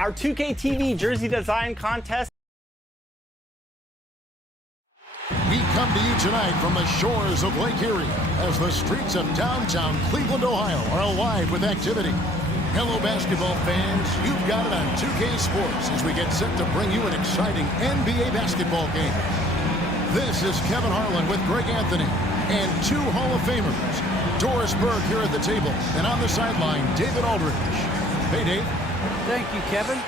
Our 2K TV jersey design contest. We come to you tonight from the shores of Lake Erie as the streets of downtown Cleveland, Ohio are alive with activity. Hello, basketball fans. You've got it on 2K Sports as we get set to bring you an exciting NBA basketball game. This is Kevin Harlan with Greg Anthony and two Hall of Famers. Doris Berg here at the table, and on the sideline, David Aldridge. Hey, Dave. Thank you, Kevin.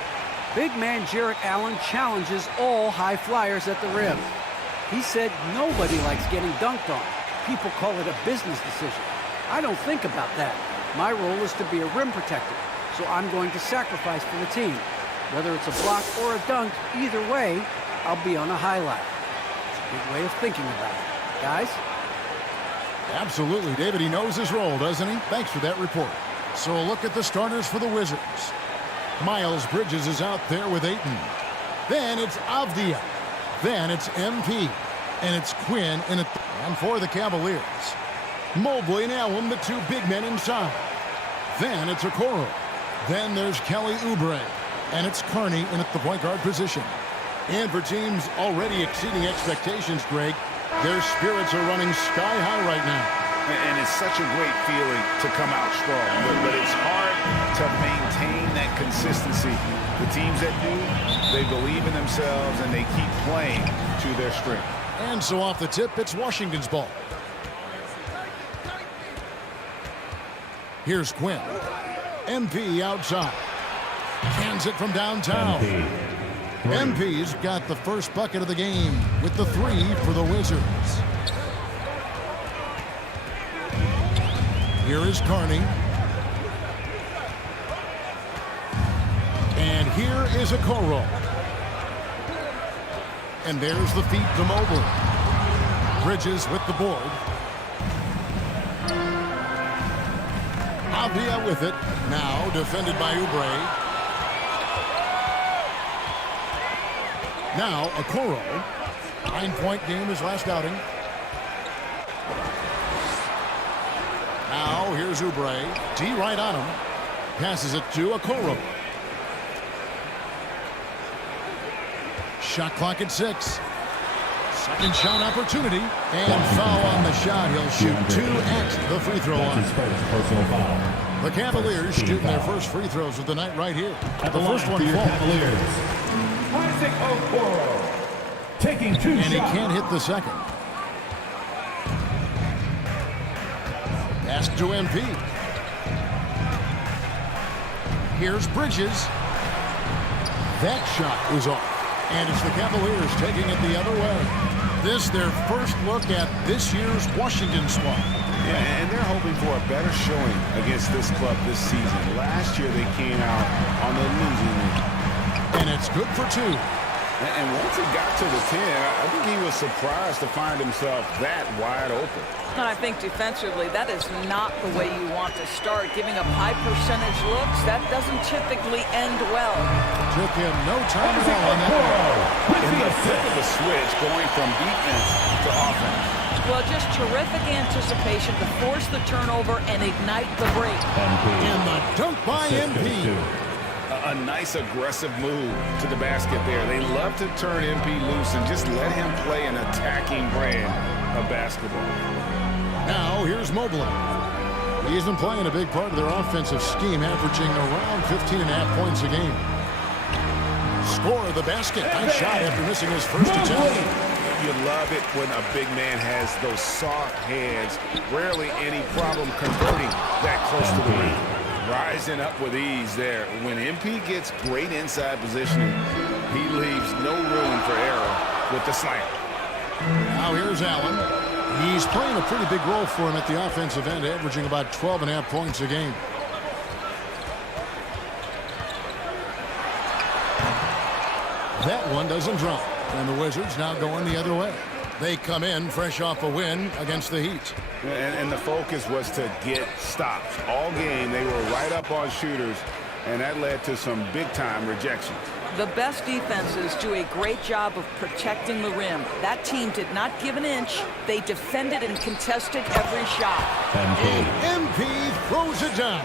Big man Jarrett Allen challenges all high flyers at the rim. He said nobody likes getting dunked on. People call it a business decision. I don't think about that. My role is to be a rim protector, so I'm going to sacrifice for the team. Whether it's a block or a dunk, either way, I'll be on a highlight. It's a good way of thinking about it. Guys? Absolutely, David. He knows his role, doesn't he? Thanks for that report. So a look at the starters for the Wizards. Miles Bridges is out there with Ayton. Then it's Avdia. Then it's MP. And it's Quinn and for the Cavaliers. Mobley and Allen, the two big men inside. Then it's Okoro. Then there's Kelly Oubre. And it's Carney in at the point guard position. And for teams already exceeding expectations, Greg, their spirits are running sky high right now. And it's such a great feeling to come out strong. But it's hard to maintain that consistency. The teams that do, they believe in themselves and they keep playing to their strength. And so off the tip, it's Washington's ball. Here's Quinn. MP outside. Hands it from downtown. MP's got the first bucket of the game with the three for the Wizards. Here is Carney. And here is Okoro. And there's the feed to Mobley. Bridges with the board. Avdia with it. Now defended by Oubre. Now Okoro. 9-point game his last outing. Now here's Oubre. D right on him. Passes it to Okoro. Shot clock at 6. Second shot opportunity. And foul on the shot. He'll shoot 2 at the free throw line. The Cavaliers shooting their first free throws of the night right here. The first one falls. Taking 2 shots. And he can't hit the second. Pass to MP. Here's Bridges. That shot is off. And it's the Cavaliers taking it the other way. This their first look at this year's Washington squad. Yeah, and they're hoping for a better showing against this club this season. Last year they came out on the losing end. And it's good for 2. And once it got to the 10, I think he was surprised to find himself that wide open. And I think defensively, that is not the way you want to start. Giving up high percentage looks, that doesn't typically end well. Took him no time at all on that one. In the flip of the switch, going from defense to offense. Well, just terrific anticipation to force the turnover and ignite the break. And the dunk by MP. A nice aggressive move to the basket there. They love to turn MP loose and just let him play an attacking brand of basketball. Now here's Mobley. He's been playing a big part of their offensive scheme, averaging around 15.5 points a game. Score of the basket. Nice shot after missing his first attempt. You love it when a big man has those soft hands. Rarely any problem converting that close to the rim. Rising up with ease there. When MP gets great inside positioning, he leaves no room for error with the slam. Now here's Allen. He's playing a pretty big role for him at the offensive end, averaging about 12.5 points a game. That one doesn't drop. And the Wizards now going the other way. They come in fresh off a win against the Heat. And the focus was to get stops. All game, they were right up on shooters, and that led to some big-time rejections. The best defenses do a great job of protecting the rim. That team did not give an inch. They defended and contested every shot. And MP throws it down.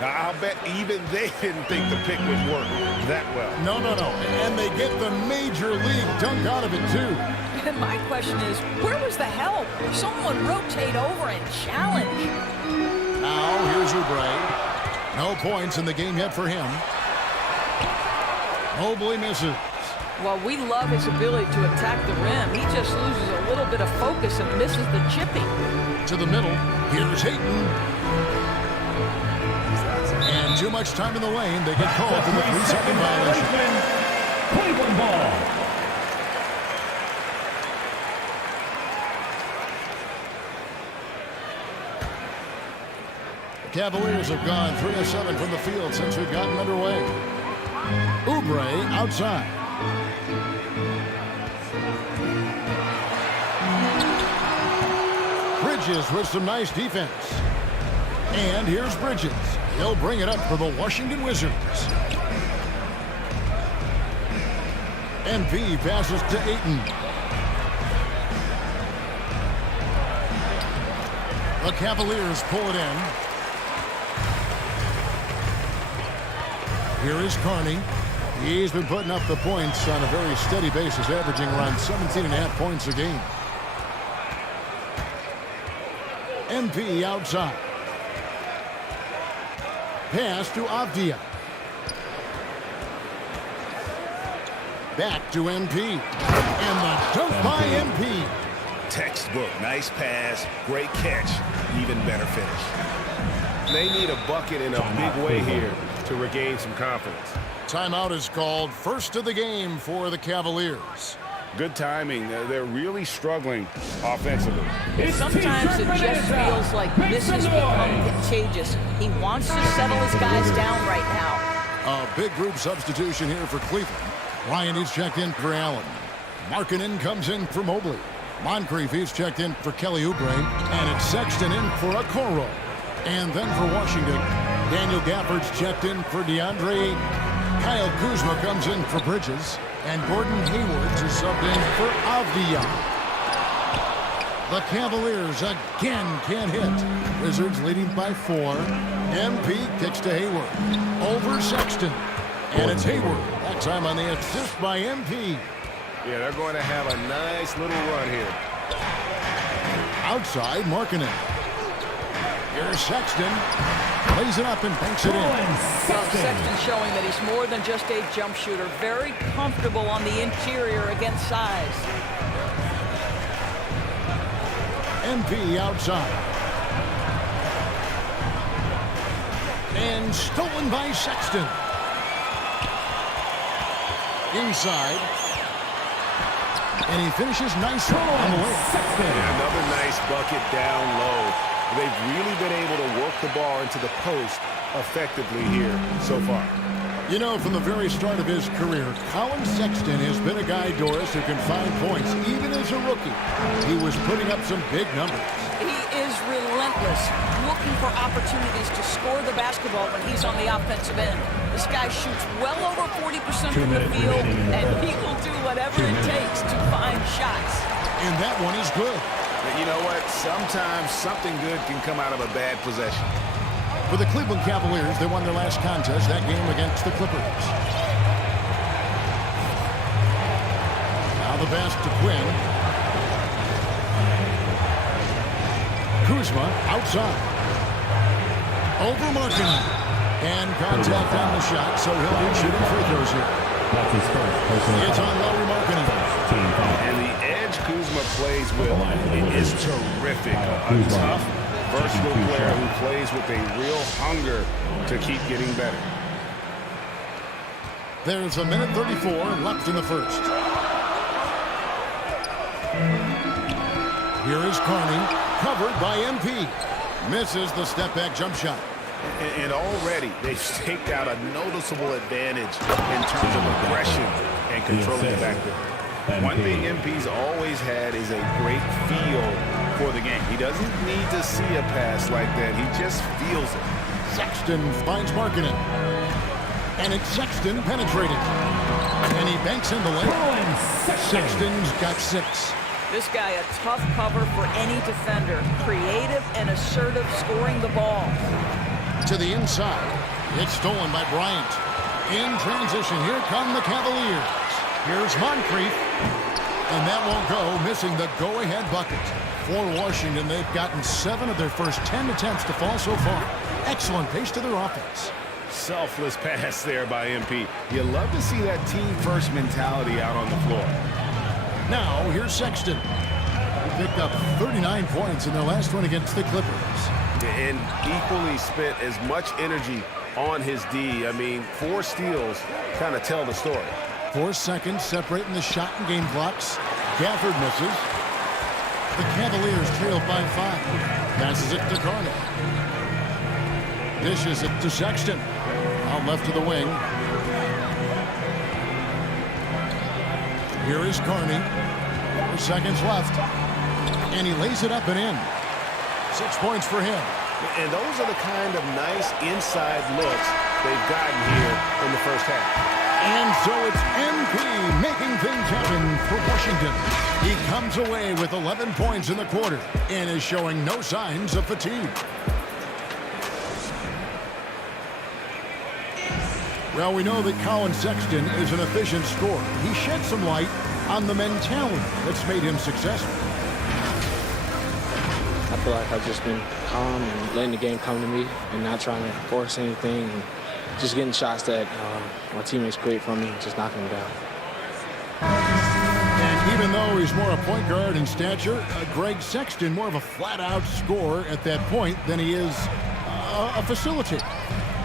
I'll bet even they didn't think the pick would work that well. No. And they get the major league dunk out of it, too. And my question is, where was the help? Someone rotate over and challenge. Now, here's Oubre. No points in the game yet for him. Mobley misses. Well, we love his ability to attack the rim. He just loses a little bit of focus and misses the chipping. To the middle. Here's Hayton. And too much time in the lane. They get called for the 3-second violation. Cleveland ball. The Cavaliers have gone 3 of 7 from the field since we've gotten underway. Oubre outside. Bridges with some nice defense. And here's Bridges. He'll bring it up for the Washington Wizards. MP passes to Ayton. The Cavaliers pull it in. Here is Carney. He's been putting up the points on a very steady basis, averaging around 17.5 points a game. MP outside. Pass to Avdia. Back to MP. And the dunk by MP. Textbook. Nice pass. Great catch. Even better finish. They need a bucket in a big way here to regain some confidence. Timeout is called. First of the game for the Cavaliers. Good timing. They're really struggling offensively. Sometimes it just feels like misses become contagious. He wants to settle his guys down right now. A big group substitution here for Cleveland. Ryan is checked in for Allen. Markkanen comes in for Mobley. Moncrief is checked in for Kelly Oubre. And it's Sexton in for Okoro. And then for Washington, Daniel Gafford's checked in for DeAndre Ayton. Kyle Kuzma comes in for Bridges. And Gordon Hayward is subbed in for Avdia. The Cavaliers again can't hit. Wizards leading by 4. MP kicks to Hayward. Over Sexton. And it's Hayward. That time on the assist by MP. Yeah, they're going to have a nice little run here. Outside, Markkanen. Here's Sexton. Lays it up and banks it in. Well, Sexton showing that he's more than just a jump shooter. Very comfortable on the interior against size. MP outside. And stolen by Sexton. Inside. And he finishes nicely on the way. Yeah, another nice bucket down low. They've really been able to work the ball into the post effectively here so far. You know, from the very start of his career, Colin Sexton has been a guy, Doris, who can find points even as a rookie. He was putting up some big numbers. He is relentless, looking for opportunities to score the basketball when he's on the offensive end. This guy shoots well over 40% from the field, and he will do whatever it takes to find shots. And that one is good. But you know what? Sometimes something good can come out of a bad possession. For the Cleveland Cavaliers, they won their last contest, that game against the Clippers. Now the pass to Quinn. Kuzma outside. Over Markkanen. And contact on the shot, so he'll be shooting free throws here. It's on Lauri Markkanen. And the edge Kuzma plays with is terrific. A tough, versatile player who plays with a real hunger to keep getting better. There's a minute 34 left in the first. Here is Carney, covered by MP. Misses the step-back jump shot. And already they've staked out a noticeable advantage in terms of aggression and controlling the backcourt. One thing MP's always had is a great feel for the game. He doesn't need to see a pass like that. He just feels it. Sexton finds Markkanen. And it's Sexton penetrating. And he banks in the lane. Sexton's got 6. This guy a tough cover for any defender. Creative and assertive scoring the ball. to the inside. It's stolen by Bryant. In transition, here come the Cavaliers. Here's Moncrief. And that won't go, missing the go-ahead bucket. For Washington, they've gotten 7 of their first 10 attempts to fall so far. Excellent pace to their offense. Selfless pass there by MP. You love to see that team-first mentality out on the floor. Now, here's Sexton. He picked up 39 points in their last one against the Clippers. And equally spent as much energy on his D. I mean, 4 steals kind of tell the story. 4 seconds separating the shot and game clocks. Gafford misses. The Cavaliers trailed by 5. Passes it to Carney. Dishes it to Sexton. Out left to the wing. Here is Carney. 4 seconds left. And he lays it up and in. 6 points for him. And those are the kind of nice inside looks they've gotten here in the first half. And so it's MP making things happen for Washington. He comes away with 11 points in the quarter and is showing no signs of fatigue. Well, we know that Colin Sexton is an efficient scorer. He shed some light on the mentality that's made him successful. I feel like I've just been calm and letting the game come to me and not trying to force anything and just getting shots that my teammates create for me and just knocking them down. And even though he's more a point guard in stature, Greg Sexton more of a flat-out scorer at that point than he is a facilitator.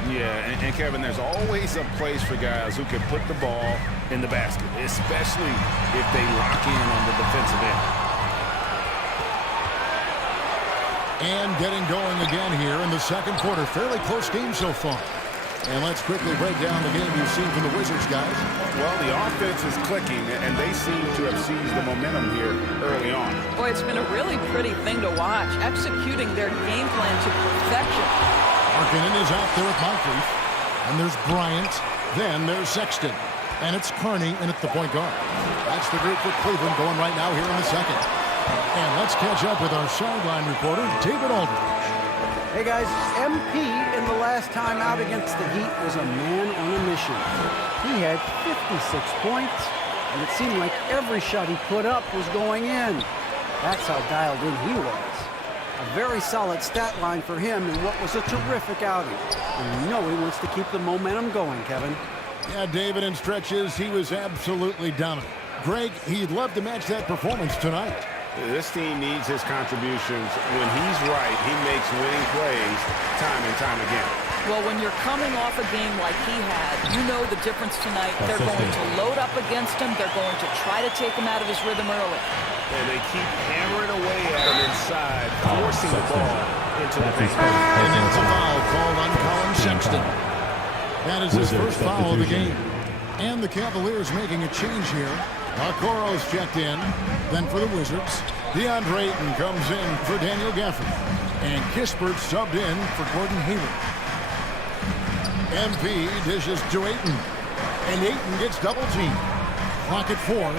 Yeah, and Kevin, there's always a place for guys who can put the ball in the basket, especially if they lock in on the defensive end. And getting going again here in the second quarter. Fairly close game so far. And let's quickly break down the game you've seen from the Wizards, guys. Well, the offense is clicking, and they seem to have seized the momentum here early on. Boy, it's been a really pretty thing to watch, executing their game plan to perfection. Markkanen is out there with Moncrief. And there's Bryant. Then there's Sexton. And it's Carney in at the point guard. That's the group for Cleveland going right now here in the second. And let's catch up with our sideline reporter, David Aldridge. Hey guys, MP in the last time out against the Heat was a man on a mission. He had 56 points, and it seemed like every shot he put up was going in. That's how dialed in he was. A very solid stat line for him in what was a terrific outing. And you know he wants to keep the momentum going, Kevin. Yeah, David, in stretches, he was absolutely dominant. Greg, he'd love to match that performance tonight. This team needs his contributions. When he's right, he makes winning plays time and time again. Well, when you're coming off a game like he had, you know the difference tonight. They're going to load up against him. They're going to try to take him out of his rhythm early. And they keep hammering away at him inside, forcing the ball into the paint. And it's a foul called on Colin Sexton. That is his first foul of the game. And the Cavaliers making a change here. Okoro's checked in. Then for the Wizards, DeAndre Ayton comes in for Daniel Gafford. And Kispert subbed in for Gordon Hayward. MP dishes to Ayton. And Ayton gets double teamed. Clock at 4.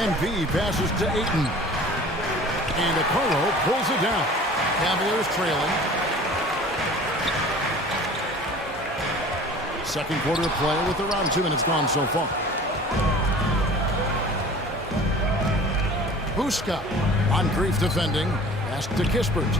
MP passes to Ayton. And Okoro pulls it down. Cavaliers trailing. Second quarter of play with around 2 minutes gone so far. Huska, Moncrief defending, pass to Kispert.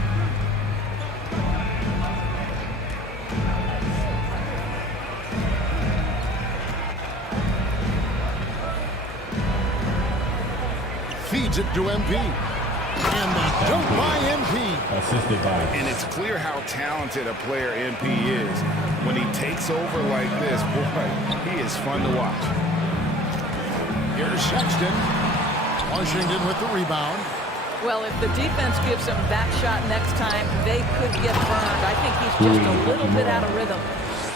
Feeds it to MP. And the dunk by MP. Assisted by. And it's clear how talented a player MP is. When he takes over like this, boy, he is fun to watch. Here's Sexton. Washington with the rebound. Well, if the defense gives him that shot next time, they could get burned. I think he's just a little bit out of rhythm.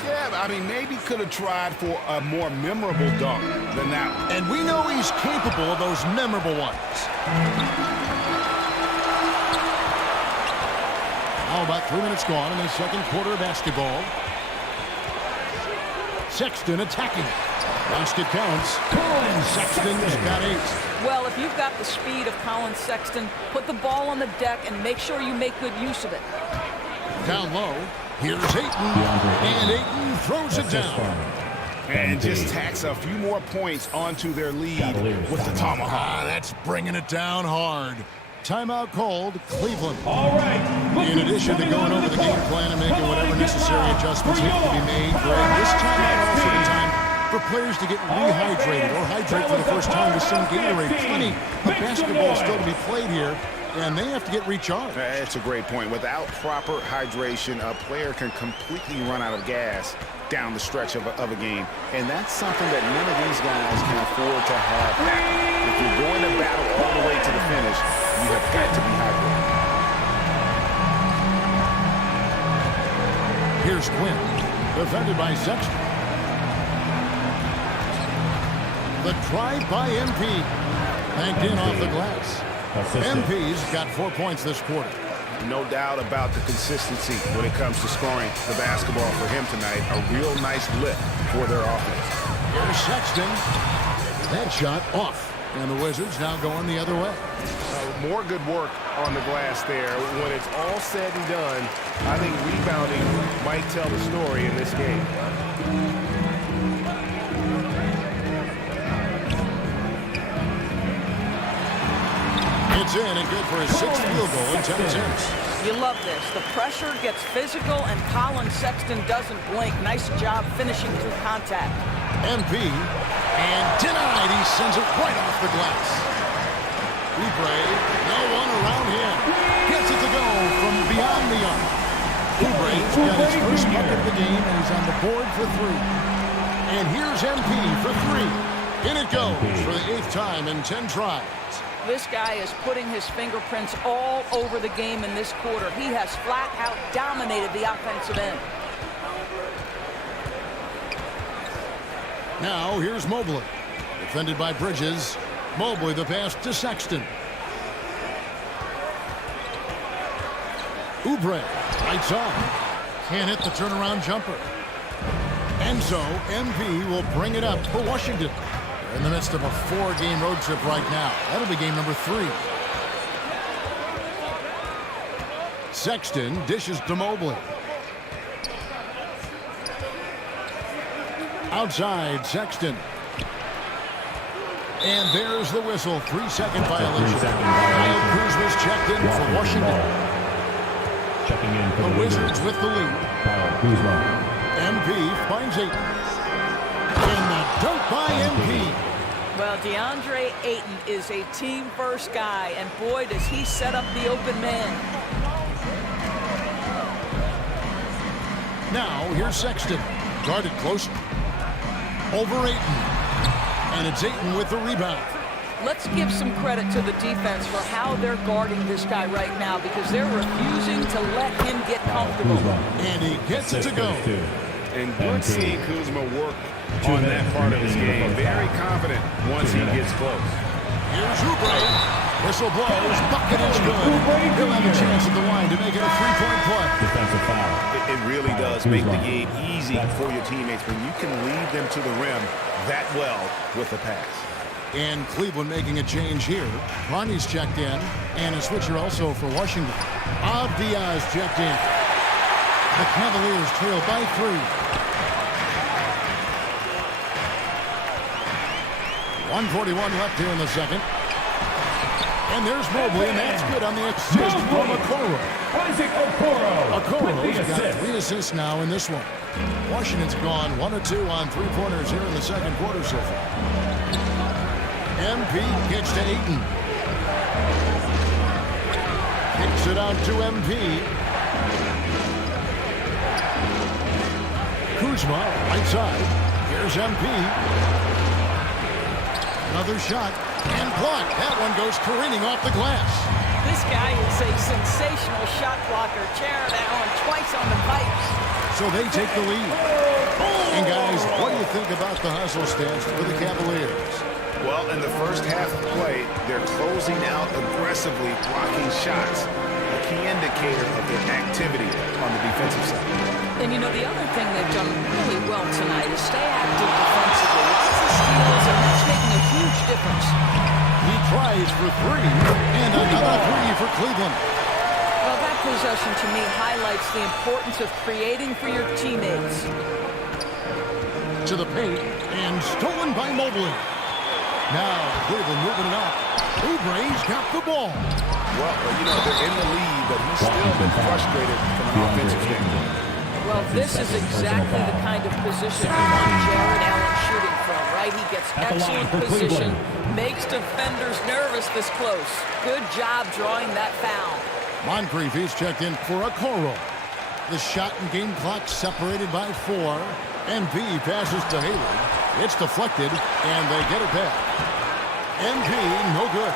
Yeah, I mean, maybe could have tried for a more memorable dunk than that one. And we know he's capable of those memorable ones. Now about 3 minutes gone in the second quarter of basketball. Sexton attacking. Basket counts. And Sexton's got 8. Well, if you've got the speed of Colin Sexton, put the ball on the deck and make sure you make good use of it. Down low. Here's Ayton. And Ayton throws it down. And just tacks a few more points onto their lead with the tomahawk. That's bringing it down hard. Timeout called, Cleveland. All right. In addition to going over the game plan and making whatever necessary adjustments need to be made, Greg, this timeout also the time for players to get rehydrated or hydrate for the first time with some Gatorade. Plenty of basketball still to be played here, and they have to get recharged. That's a great point. Without proper hydration, a player can completely run out of gas down the stretch of a game. And that's something that none of these guys can afford to have happen. If you're going to battle all the way to the finish, you have got to be hydrated. Here's Quinn, defended by Sexton. The drive by MP. Banked in off the glass. MP's got 4 points this quarter. No doubt about the consistency when it comes to scoring the basketball for him tonight. A real nice lift for their offense. Here's Sexton. That shot off. And the Wizards now going the other way. More good work on the glass there. When it's all said and done, I think rebounding might tell the story in this game. It's in and good for his 6th field goal in 10 attempts. You love this. The pressure gets physical, and Colin Sexton doesn't blink. Nice job finishing through contact. MP, and denied. He sends it right off the glass. Oubre, no one around him. Gets it to go from beyond the arc. Oubre's got his first bucket of the game, and he's on the board for 3. And here's MP for 3. In it goes for the 8th time in 10 tries. This guy is putting his fingerprints all over the game in this quarter. He has flat out dominated the offensive end. Now here's Mobley. Defended by Bridges. Mobley the pass to Sexton. Oubre, right side. Can't hit the turnaround jumper. And so MP will bring it up for Washington. In the midst of a 4-game road trip right now. That'll be game number 3. Sexton dishes to Mobley. Outside, Sexton. And there's the whistle. 3-second violation. Kyle Kuzma's checked in for Washington. Checking in for The Wizards with the lead. Kyle Kuzma. MP finds Ayton. And the dunk by MP. Well, DeAndre Ayton is a team-first guy, and boy, does he set up the open man. Now, here's Sexton. Guarded close. Over Ayton. And it's Ayton with the rebound. Let's give some credit to the defense for how they're guarding this guy right now, because they're refusing to let him get comfortable. And he gets it to go. And good seeing Kuzma work on that part of his game. Very confident once he gets close. Here's Oubre. Whistle blows. Bucket is good. He'll have a chance at the line to make it a 3-point play. Defensive foul. It really does make the game easy for your teammates when you can lead them to the rim that well with a pass. And Cleveland making a change here. Carney's checked in. And a switcher also for Washington. Avdia's checked in. The Cavaliers trail by 3. 1:41 left here in the second. And there's Mobley, and that's good on the assist from Okoro. Isaac Okoro. Okoro's got 3 assists now in this one. Washington's gone 1 of 2 on 3-pointers here in the second quarter so far. MP gets to Ayton. Kicks it out to MP. Kuzma, right side. Here's MP. Another shot, and blocked. That one goes careening off the glass. This guy is a sensational shot blocker. Jared Allen twice on the pipes. So they take the lead. And guys, what do you think about the hustle stance for the Cavaliers? Well, in the first half of play, they're closing out aggressively, blocking shots. A key indicator of their activity on the defensive side. And you know, the other thing they've done really well tonight is stay active defensively. Lots of steals, and that's making a huge difference. He tries for 3, and another 3 for Cleveland. Well, that possession, to me, highlights the importance of creating for your teammates. To the paint, and stolen by Mobley. Now, Cleveland moving it up. Oubre's got the ball. Well, you know, they're in the lead, but he's still been frustrated from an offensive standpoint. Well, this is exactly the kind of position you want Jared Allen shooting from, right? He gets excellent position, makes defenders nervous this close. Good job drawing that foul. Moncrief is checked in for a Okoro. The shot and game clock separated by 4. MP passes to Hayward. It's deflected, and they get it back. MP, no good.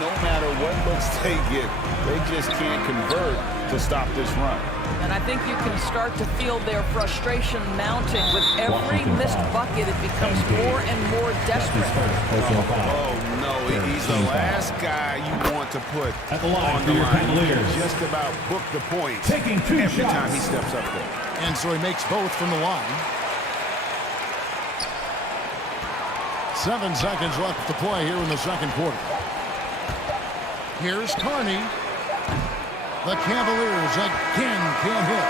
No matter what looks they get, they just can't convert to stop this run. And I think you can start to feel their frustration mounting. With every missed bucket, it becomes more and more desperate. Oh, no, he's the last guy you want to put At the line on for the your line. He Cavaliers. can just about book the points Taking 2 every shots. time he steps up there. And so he makes both from the line. 7 seconds left to play here in the second quarter. Here's Carney. The Cavaliers again can't hit.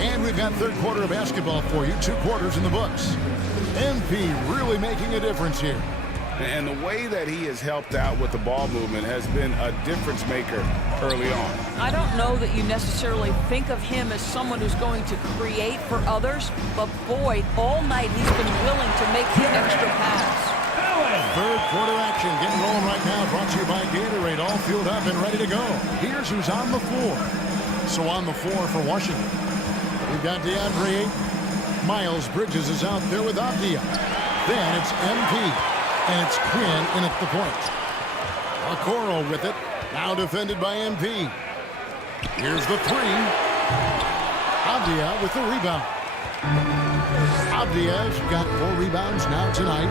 And we've got third quarter of basketball for you. 2 quarters in the books. MP really making a difference here. And the way that he has helped out with the ball movement has been a difference maker early on. I don't know that you necessarily think of him as someone who's going to create for others, but boy, all night he's been willing to make the extra pass. Third quarter action getting rolling right now. Brought to you by Gatorade. All fueled up and ready to go. Here's who's on the floor. So on the floor for Washington, we've got DeAndre Ayton. Miles Bridges is out there with Avdia. Then it's MP. And it's Quinn in at the point. Okoro with it. Now defended by MP. Here's the 3. Avdia with the rebound. Avdia's got 4 rebounds now tonight.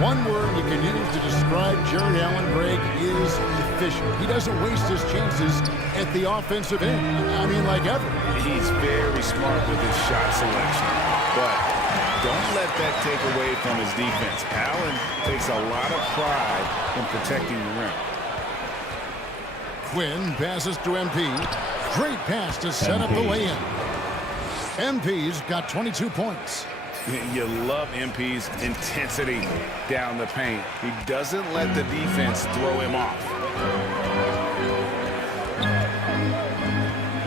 One word you can use to describe Jared Allen, Greg, is efficient. He doesn't waste his chances at the offensive end. I mean, like ever. He's very smart with his shot selection, but don't let that take away from his defense. Allen takes a lot of pride in protecting the rim. Quinn passes to MP. Great pass to set up the lay-in. MP's got 22 points. You love MP's intensity down the paint. He doesn't let the defense throw him off.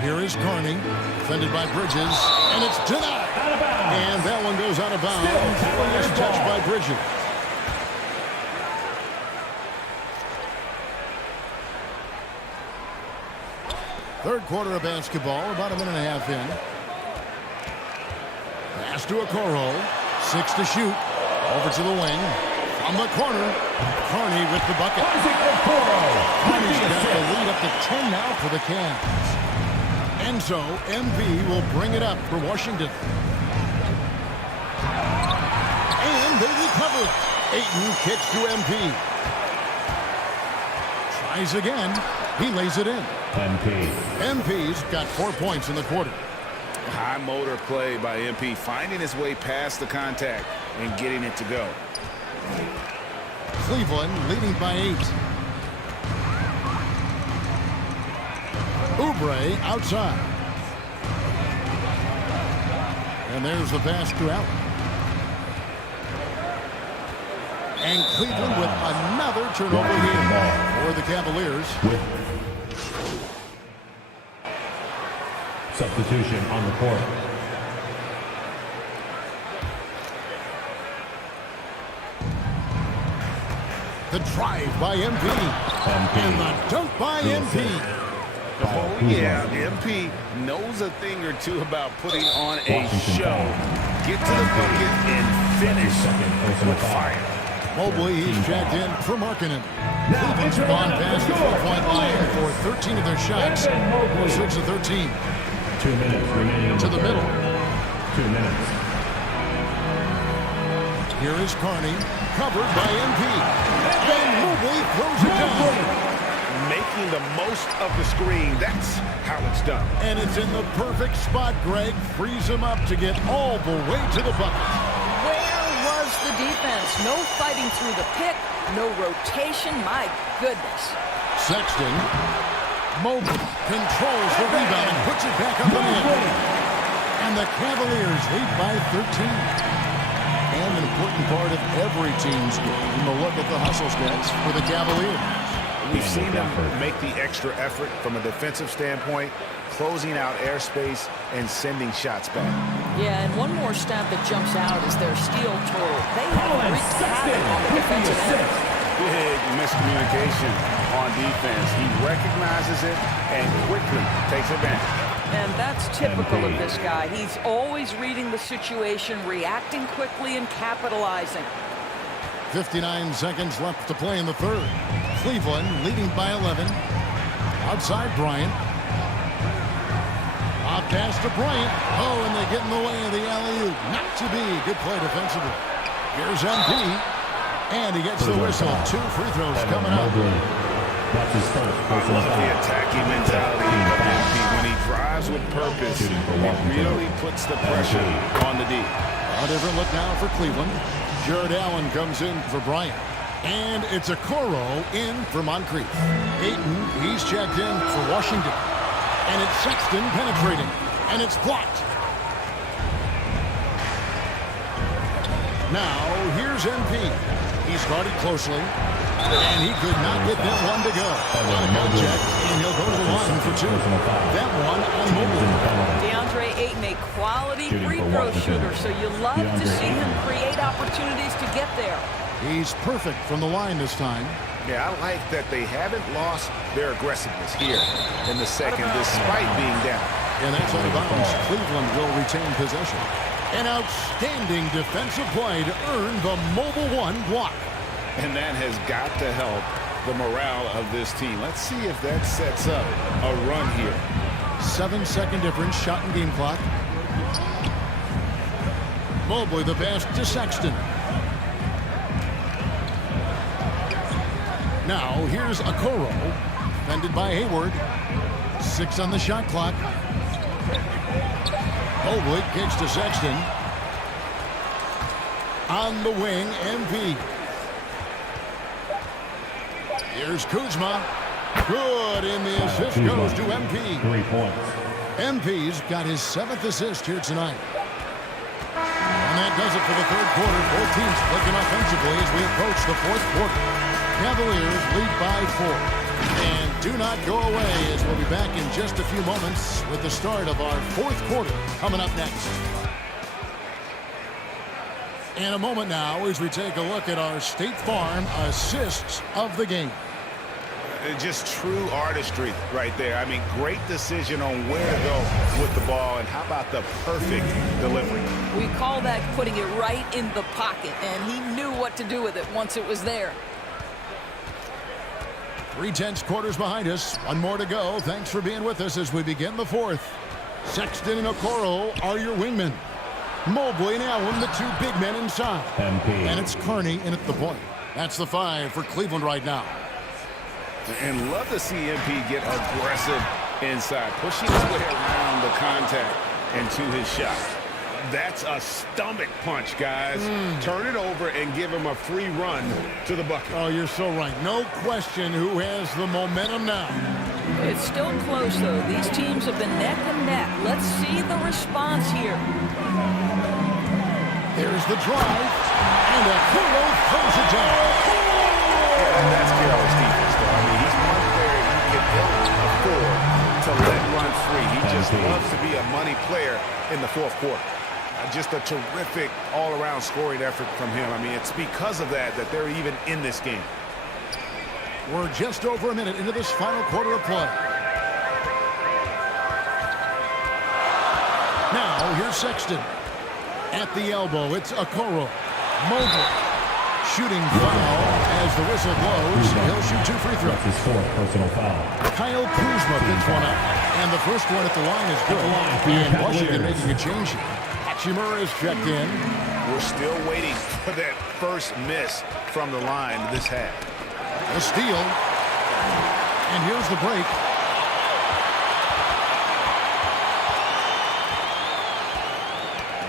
Here is Carney, defended by Bridges, and it's denied. And that one goes out of bounds. Last touch by Bridges. Third quarter of basketball, about a minute and a half in. Pass to Okoro, 6 to shoot. Over to the wing. From the corner, Carney with the bucket. Carney's got the lead up to 10 now for the Cavs. And so, MP will bring it up for Washington. And they recover it. Ayton kicks to MP. Tries again. He lays it in. MP's got 4 points in the quarter. High motor play by MP, finding his way past the contact and getting it to go. Cleveland leading by 8. Oubre outside. And there's the pass to Allen. And Cleveland with another turnover here for the Cavaliers. Substitution on the court. The drive by MP. And the dunk by MP. Oh, yeah, MP knows a thing or two about putting on a show. Get to the bucket and finish with fire. Mobley, he's checked in for Markkanen. Cleveland's gone past the 4-point line for 13 of their shots. 6 of 13. 2 minutes remaining. To the middle. 2 minutes. Here is Carney, covered by MP. And Mobley throws it down. Make making the most of the screen. That's how it's done. And it's in the perfect spot, Greg. Frees him up to get all the way to the bucket. Where was the defense? No fighting through the pick, no rotation. My goodness. Sexton. Mobley controls the rebound and puts it back up and in. And the Cavaliers lead by 13. And an important part of every team's game, a look at the hustle stats for the Cavaliers. We've seen them make the extra effort from a defensive standpoint, closing out airspace and sending shots back. Yeah, and one more stat that jumps out is their steal total. They have wreaked havoc on the defensive end. Big miscommunication on defense. He recognizes it and quickly takes advantage. And that's typical of this guy. He's always reading the situation, reacting quickly, and capitalizing. 59 seconds left to play in the third. Cleveland leading by 11. Outside Bryant. Off pass to Bryant. Oh, and they get in the way of the alley-oop. Not to be. Good play defensively. Here's MP. And he gets the whistle. 2 free throws coming up. That's his first. I love the attacking mentality of MP. When he drives with purpose, he really puts the pressure on the D. A different look now for Cleveland. Jared Allen comes in for Bryant. And it's a Coro in for Moncrief. Ayton, he's checked in for Washington. And it's Sexton penetrating. And it's blocked. Now, here's MP. He's guarded closely. And he could not get that one to go. On a contact, and he'll go to the line for 2. That one on Mobley. DeAndre Ayton, a quality free throw shooter, so you love to see him create opportunities to get there. He's perfect from the line this time. Yeah, I like that they haven't lost their aggressiveness here in the second, despite being down. And that's on the bounce. Cleveland will retain possession. An outstanding defensive play to earn the Mobile 1 block. And that has got to help the morale of this team. Let's see if that sets up a run here. 7-second difference, shot and game clock. Mobley the pass to Sexton. Now here's Okoro, defended by Hayward. 6 on the shot clock. Mobley kicks to Sexton. On the wing, MP. Here's Kuzma. Good, and the assist goes to MP. 3 points. MP's got his 7th assist here tonight. And that does it for the third quarter. Both teams clicking offensively as we approach the fourth quarter. Cavaliers lead by 4. And do not go away as we'll be back in just a few moments with the start of our fourth quarter coming up next. In a moment now as we take a look at our State Farm assists of the game. Just true artistry right there. I mean, great decision on where to go with the ball, and how about the perfect delivery? We call that putting it right in the pocket, and he knew what to do with it once it was there. 3 tenths quarters behind us. 1 more to go. Thanks for being with us as we begin the fourth. Sexton and Okoro are your wingmen. Mobley and Allen, the 2 big men inside. MP. And it's Kearney in at the point. That's the 5 for Cleveland right now. And love to see MP get aggressive inside, pushing his way around the contact and to his shot. That's a stomach punch, guys. Turn it over and give him a free run to the bucket. Oh, you're so right. No question who has the momentum now. It's still close, though. These teams have been neck and neck. Let's see the response here. There's the drive, and Okoro throws it down. Yeah, that's Carroll's defense, though. I mean, he's one player you can afford to let run free. He just loves to be a money player in the fourth quarter. Just a terrific all-around scoring effort from him. I mean, it's because of that they're even in this game. We're just over a minute into this final quarter of play. Now, here's Sexton. At the elbow, it's Okoro. Mobley. Shooting foul as the whistle blows. He'll shoot 2 free throws. That's his 4th personal foul. Kyle Kuzma picks one up. And the first one at the line is good. And Washington making a change here. Hachimura is checked in. We're still waiting for that first miss from the line this half. A steal. And here's the break.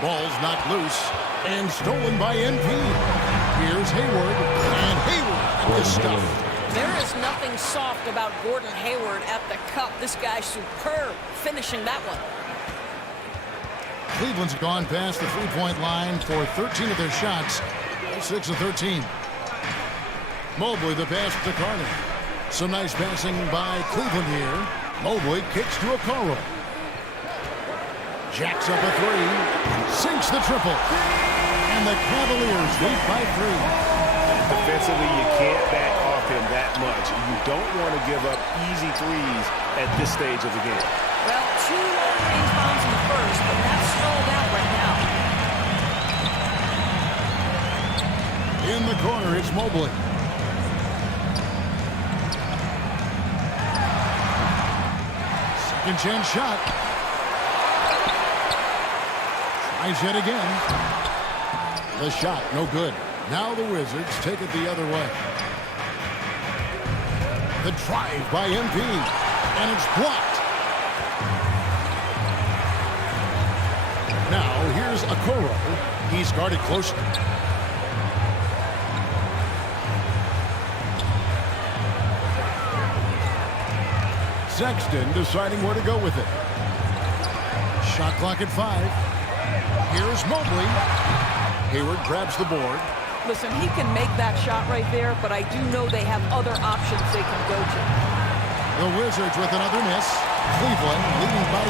Ball's knocked loose and stolen by NP. Here's Hayward, and Hayward with the stuff. There is nothing soft about Gordon Hayward at the cup. This guy's superb finishing that one. Cleveland's gone past the three-point line for 13 of their shots, 6 of 13. Mobley the pass to Carney. Some nice passing by Cleveland here. Mobley kicks to Okoro. Jacks up a three, sinks the triple. And the Cavaliers lead by 3. Defensively, you can't back off him that much. You don't want to give up easy threes at this stage of the game. Well, 2 long-range bombs in the first, but that's stalled out right now. In the corner, it's Mobley. Second chance shot. Tries yet again. The shot, no good. Now the Wizards take it the other way. The drive by MP, and it's blocked. Now here's Okoro. He's guarded closely. Sexton deciding where to go with it. Shot clock at 5. Here's Mobley. Hayward grabs the board. Listen, he can make that shot right there, but I do know they have other options they can go to. The Wizards with another miss. Cleveland leading by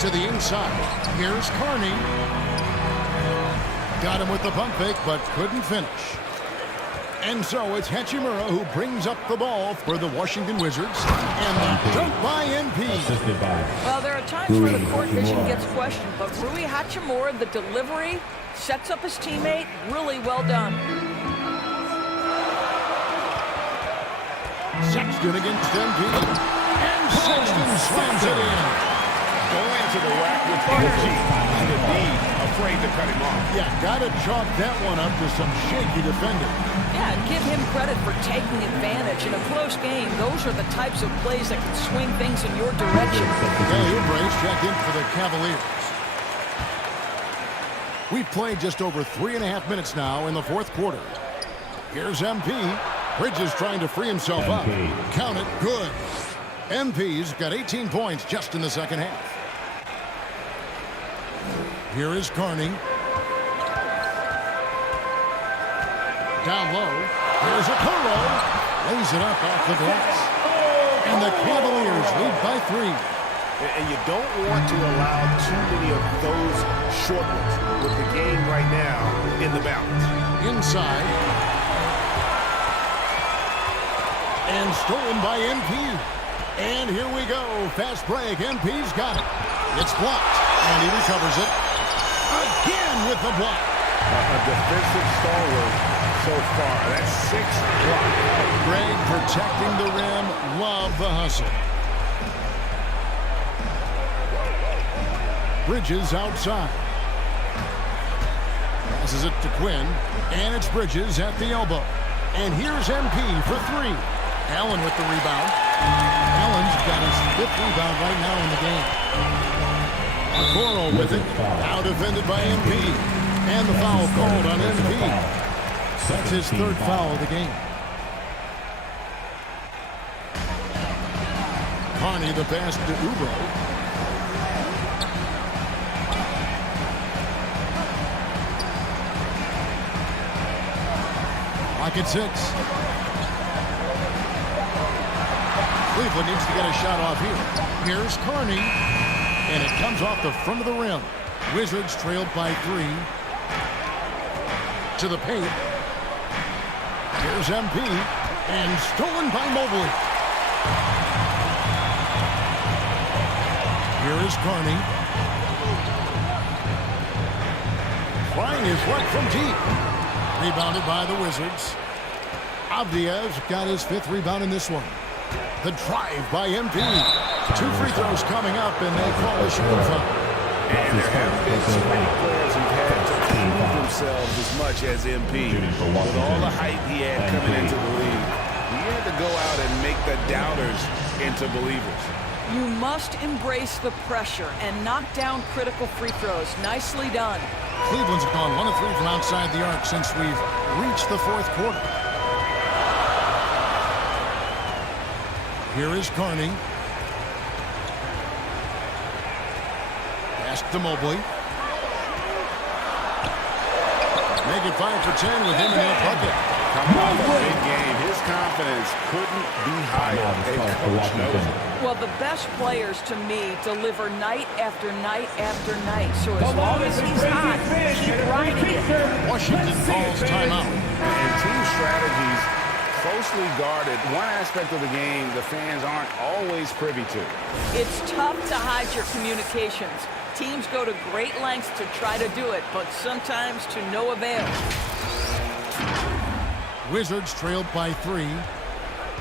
3. To the inside. Here's Carney. Got him with the pump fake, but couldn't finish. And so it's Hachimura who brings up the ball for the Washington Wizards. And the dunk by NP. Well, there are times where the court vision gets questioned, but Rui Hachimura, the delivery, sets up his teammate. Really well done. Sexton against NP. And Sexton slams it in. Going to the rack with energy. To be afraid to cut him off. Yeah, gotta chalk that one up to some shaky defending. Yeah, give him credit for taking advantage. In a close game, those are the types of plays that can swing things in your direction. Kelly Oubre checked in for the Cavaliers. We've played just over 3.5 minutes now in the fourth quarter. Here's MP. Bridges trying to free himself up. Count it, good. MP's got 18 points just in the second half. Here is Carney. Down low. Here's Okoro. Lays it up off the glass. And the Cavaliers lead by 3. And you don't want to allow too many of those short ones with the game right now in the balance. Inside. And stolen by NP. And here we go. Fast break. NP's got it. It's blocked. And he recovers it. Again with the block. A defensive stalwart so far. That's 6 blocks. Greg protecting the rim. Love the hustle. Bridges outside. Passes it to Quinn. And it's Bridges at the elbow. And here's MP for 3. Allen with the rebound. Allen's got his 5th rebound right now in the game. Okoro with it. Now defended by MP. And the foul called on MP. That's his 3rd foul of the game. Carney the pass to Oubre. Rocket 6. Cleveland needs to get a shot off here. Here's Carney. And it comes off the front of the rim. Wizards trailed by 3. To the paint. Here's MP. And stolen by Mobley. Here is Carney. Trying his luck from deep. Rebounded by the Wizards. Avdia's got his 5th rebound in this one. The drive by MP. 2 free throws coming up, and they call a shooting foul. And there have been so many players who've had to prove themselves as much as MP. With all the hype he had coming into the league, he had to go out and make the doubters into believers. You must embrace the pressure and knock down critical free throws. Nicely done. Cleveland's gone 1 of 3 from outside the arc since we've reached the fourth quarter. Here is Carney. Pass to Mobley. Make it 5 for 10 with him in that bucket. Coming off a big game, his confidence couldn't be higher. And coach knows it. Well, the best players, to me, deliver night after night after night. So as long as he's hot, keep riding it. Washington calls timeout. And team strategies closely guarded. One aspect of the game the fans aren't always privy to. It's tough to hide your communications. Teams go to great lengths to try to do it, but sometimes to no avail. Wizards trailed by 3.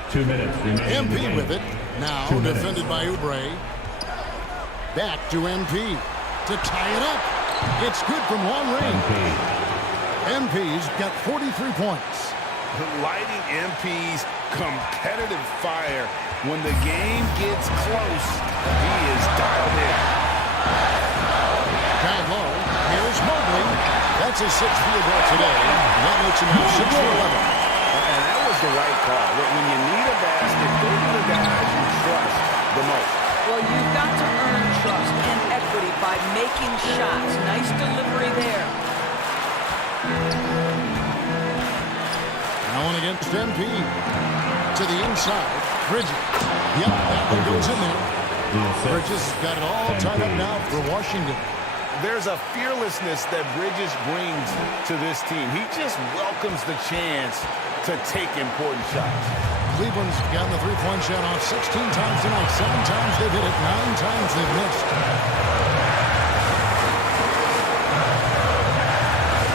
2 minutes remaining. MP with it. Now defended by Oubre. Back to MP to tie it up. It's good from long range. MP's got 43 points. Lighting MP's competitive fire when the game gets close. He is dialed in. Down low. Here's Mobley. That's his 6th field goal today. That makes him now 6 for 11. And that was the right call. When you need a basket, those are the guys you trust the most. Well, you've got to earn trust and equity by making shots. Nice delivery there. Now on against MP. To the inside. Bridges. Yep, that one goes in there. Bridges got it all tied up now for Washington. There's a fearlessness that Bridges brings to this team. He just welcomes the chance to take important shots. Cleveland's gotten the three-point shot off 16 times tonight. 7 times they've hit it. 9 times they've missed.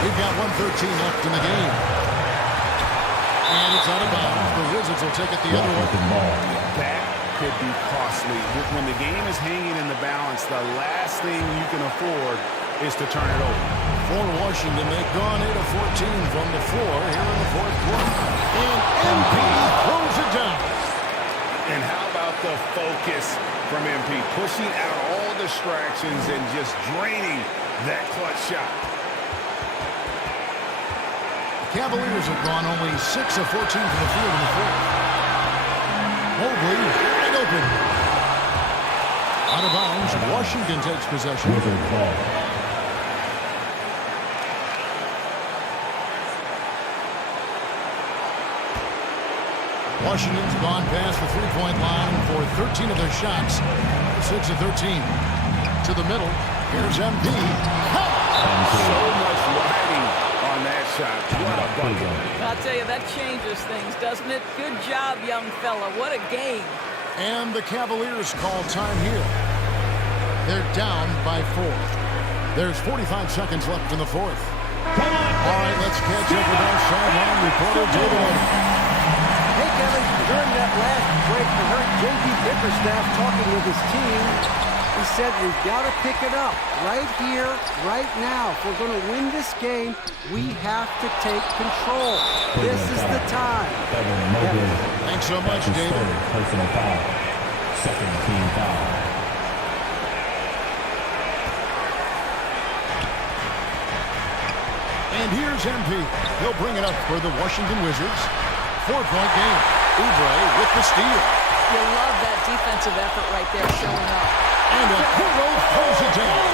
We've got 1:13 left in the game. And it's out of bounds. The Wizards will take it the other way. That could be costly. When the game is hanging in the balance, the last thing you can afford is to turn it over. For Washington, they've gone 8 of 14 from the floor here in the fourth quarter. And MP throws it down. And how about the focus from MP? Pushing out all distractions and just draining that clutch shot. The Cavaliers have gone only 6 of 14 from the field in the fourth. Mobley wide open. Out of bounds. Washington takes possession. Washington's gone past the three-point line for 13 of their shots. 6 of 13. To the middle. Here's MP. So much riding on that shot. What a bucket. I'll tell you, that changes things, doesn't it? Good job, young fella. What a game. And the Cavaliers call time here. They're down by 4. There's 45 seconds left in the fourth. All right, let's catch up with our sideline reporter, David. Hey, Kevin, during that last break, I heard J.B. Bickerstaff talking with his team. He said, we've got to pick it up right here, right now. If we're going to win this game, we have to take control. This is the time. Thanks so much, David. Personal foul. Second team foul. And here's MP. He'll bring it up for the Washington Wizards. 4-point game. Oubre with the steal. You love that defensive effort right there showing up. And Okoro throws it down.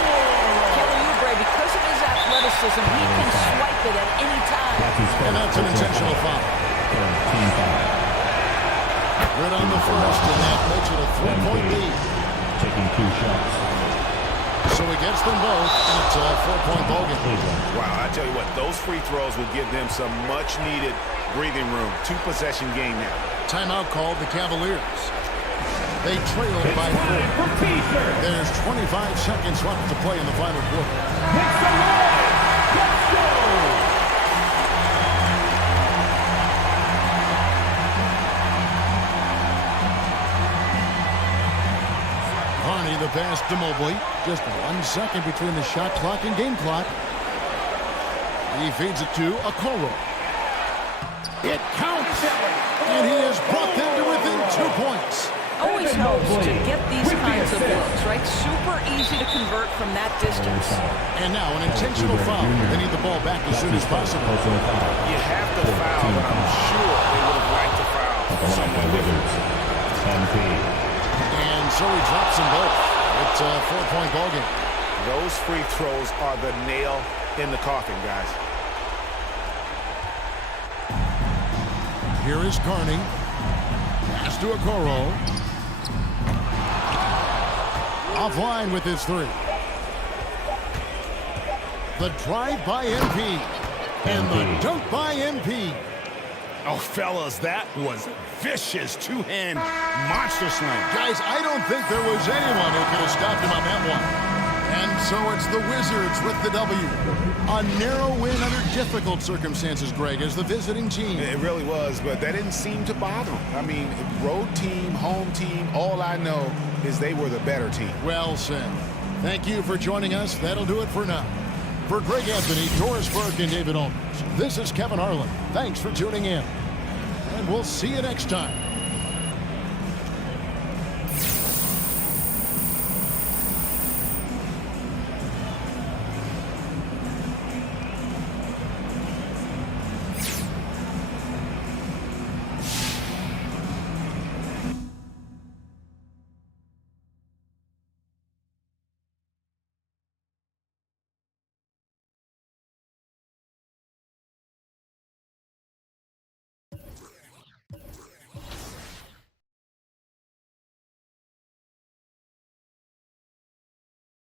Kelly Oubre, because of his athleticism, he can swipe it at any time. And that's an intentional foul. Team foul. Good on the first, and that makes it a 3-point lead. Taking 2 shots. So he gets them both, and it's a 4-point ball game. Wow, I tell you what, those free throws will give them some much-needed breathing room. 2-possession game now. Timeout called the Cavaliers. They trail by 4. There's 25 seconds left to play in the final quarter. Let's go! Carney the pass to Mobley. Just 1 second between the shot clock and game clock. He feeds it to Okoro. It counts, and he has brought them to within 2 points. Always helps to get these kinds of looks, right? Super easy to convert from that distance. And now an intentional foul. They need the ball back as soon as possible. You have to foul, but I'm sure they would have liked to foul someone different. And so he drops them both. It's a 4-point ball game. Those free throws are the nail in the coffin, guys. Here is Carney. Pass to Okoro. Offline with his three. The drive by MP. And the dunk by MP. Oh, fellas, that was vicious two-hand monster slam. Guys, I don't think there was anyone who could have stopped him on that one. And so it's the Wizards with the W. A narrow win under difficult circumstances, Greg, as the visiting team. It really was, but that didn't seem to bother them. I mean, road team, home team, all I know is they were the better team. Well said. Thank you for joining us. That'll do it for now. For Greg Anthony, Doris Burke, and David Olmers, this is Kevin Harlan. Thanks for tuning in. And we'll see you next time.